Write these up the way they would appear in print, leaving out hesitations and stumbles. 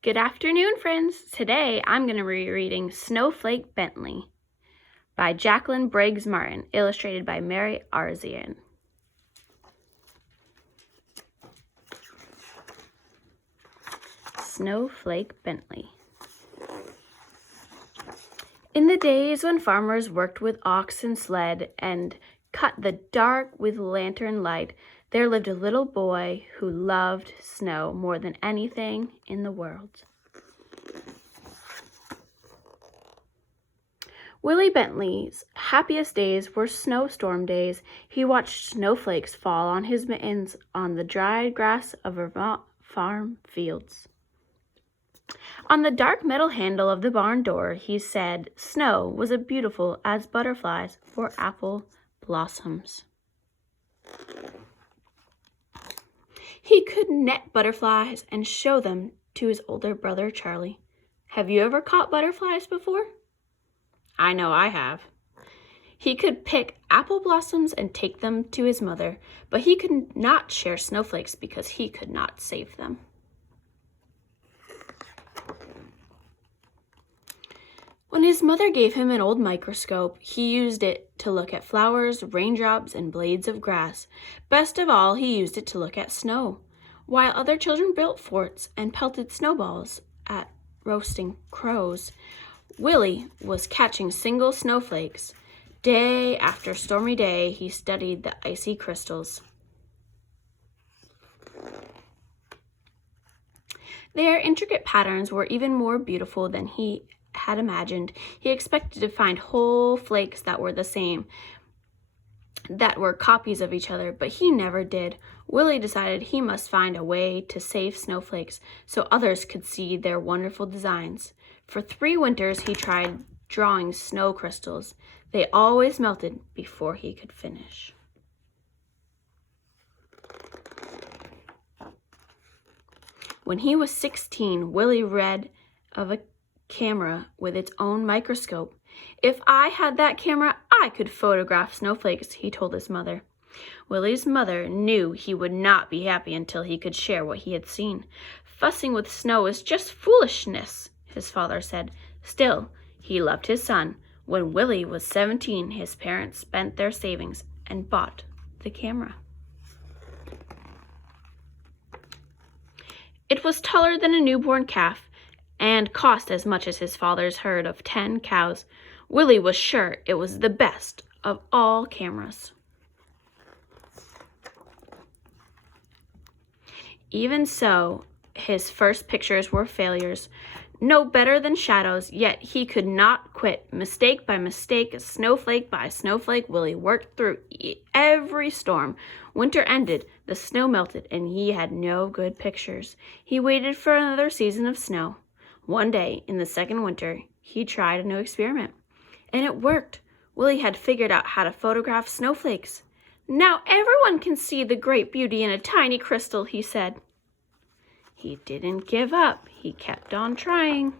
Good afternoon, friends. Today I'm going to be reading Snowflake Bentley by Jacqueline Briggs Martin, illustrated by Mary Arzian. Snowflake Bentley. In the days when farmers worked with ox and sled and cut the dark with lantern light, there lived a little boy who loved snow more than anything in the world. Willie Bentley's happiest days were snowstorm days. He watched snowflakes fall on his mittens on the dried grass of Vermont farm fields. On the dark metal handle of the barn door, he said, "Snow was as beautiful as butterflies or apple blossoms." He could net butterflies and show them to his older brother, Charlie. Have you ever caught butterflies before? I know I have. He could pick apple blossoms and take them to his mother, but he could not share snowflakes because he could not save them. When his mother gave him an old microscope, he used it to look at flowers, raindrops, and blades of grass. Best of all, he used it to look at snow, while other children built forts and pelted snowballs at roasting crows. Willie was catching single snowflakes. Day after stormy day, he studied the icy crystals. Their intricate patterns were even more beautiful than he had imagined. He expected to find whole flakes that were the same, that were copies of each other, but he never did. Willie decided he must find a way to save snowflakes so others could see their wonderful designs. For 3 winters, he tried drawing snow crystals. They always melted before he could finish. When he was 16, Willie read of a camera with its own microscope. "If I had that camera, I could photograph snowflakes," he told his mother. Willie's mother knew he would not be happy until he could share what he had seen. "Fussing with snow is just foolishness," his father said. Still, he loved his son. When Willie was 17, his parents spent their savings and bought the camera. It was taller than a newborn calf and cost as much as his father's herd of 10 cows. Willie was sure it was the best of all cameras. Even so, his first pictures were failures. No better than shadows, yet he could not quit. Mistake by mistake, snowflake by snowflake, Willie worked through every storm. Winter ended, the snow melted, and he had no good pictures. He waited for another season of snow. One day, in the second winter, he tried a new experiment, and it worked. Willie had figured out how to photograph snowflakes. "Now everyone can see the great beauty in a tiny crystal," he said. He didn't give up. He kept on trying.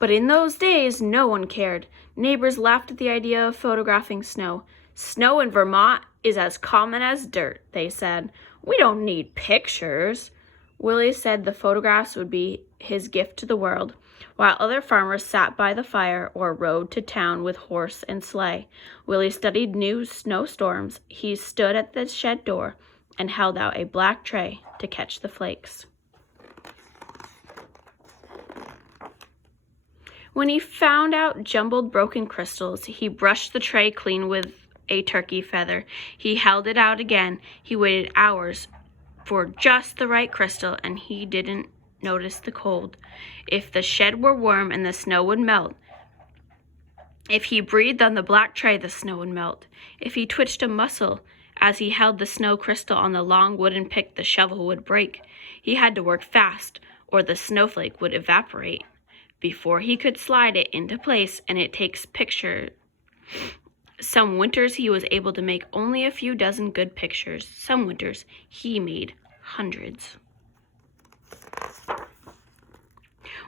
But in those days, no one cared. Neighbors laughed at the idea of photographing snow. "Snow in Vermont is as common as dirt," they said. "We don't need pictures." Willie said the photographs would be his gift to the world, while other farmers sat by the fire or rode to town with horse and sleigh. Willie studied new snowstorms. He stood at the shed door and held out a black tray to catch the flakes. When he found out jumbled broken crystals, he brushed the tray clean with a turkey feather. He held it out again. He waited hours for just the right crystal, and he didn't notice the cold. If the shed were warm and the snow would melt. If he breathed on the black tray, the snow would melt. If he twitched a muscle as he held the snow crystal on the long wooden pick, the shovel would break. He had to work fast, or the snowflake would evaporate before he could slide it into place, and it takes picture. Some winters he was able to make only a few dozen good pictures. Some winters he made hundreds.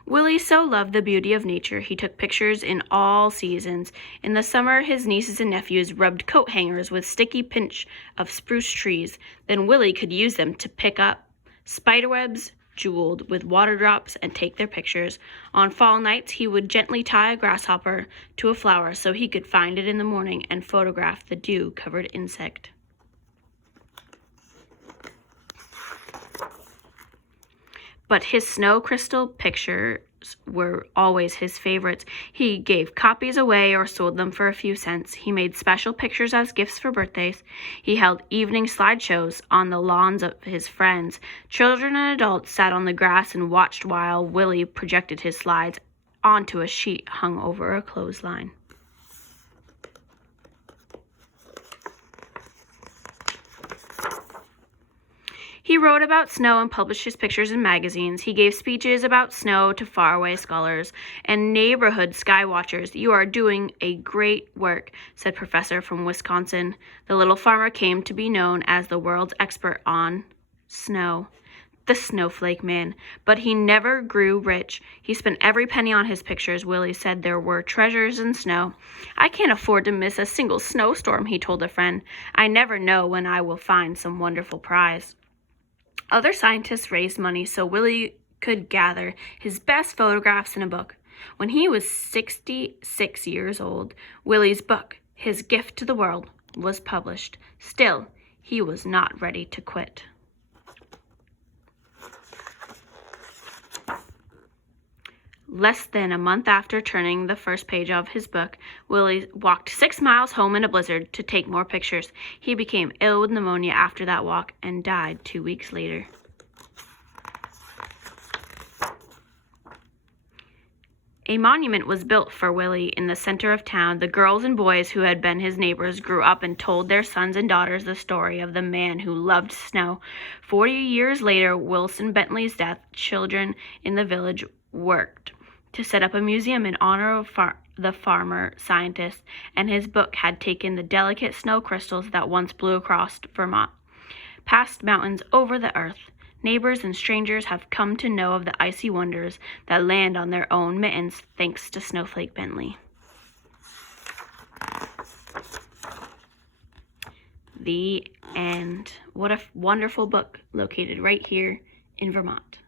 Willie so loved the beauty of nature, he took pictures in all seasons. In the summer, his nieces and nephews rubbed coat hangers with sticky pinch of spruce trees. Then Willie could use them to pick up spiderwebs, jeweled with water drops and take their pictures. On fall nights, he would gently tie a grasshopper to a flower so he could find it in the morning and photograph the dew-covered insect. But his snow crystal pictures were always his favorites. He gave copies away or sold them for a few cents. He made special pictures as gifts for birthdays. He held evening slideshows on the lawns of his friends. Children and adults sat on the grass and watched while Willie projected his slides onto a sheet hung over a clothesline. He wrote about snow and published his pictures in magazines. He gave speeches about snow to faraway scholars and neighborhood sky watchers. "You are doing a great work," said a professor from Wisconsin. The little farmer came to be known as the world's expert on snow, the Snowflake Man. But he never grew rich. He spent every penny on his pictures. Willie said there were treasures in snow. "I can't afford to miss a single snowstorm," he told a friend. "I never know when I will find some wonderful prize." Other scientists raised money so Willie could gather his best photographs in a book. When he was 66 years old, Willie's book, His Gift to the World, was published. Still, he was not ready to quit. Less than a month after turning the first page of his book, Willie walked 6 miles home in a blizzard to take more pictures. He became ill with pneumonia after that walk and died 2 weeks later. A monument was built for Willie in the center of town. The girls and boys who had been his neighbors grew up and told their sons and daughters the story of the man who loved snow. 40 years later, Wilson Bentley's death, children in the village worked to set up a museum in honor of the farmer scientist, and his book had taken the delicate snow crystals that once blew across Vermont, past mountains over the earth. Neighbors and strangers have come to know of the icy wonders that land on their own mittens thanks to Snowflake Bentley. The end. What a wonderful book located right here in Vermont.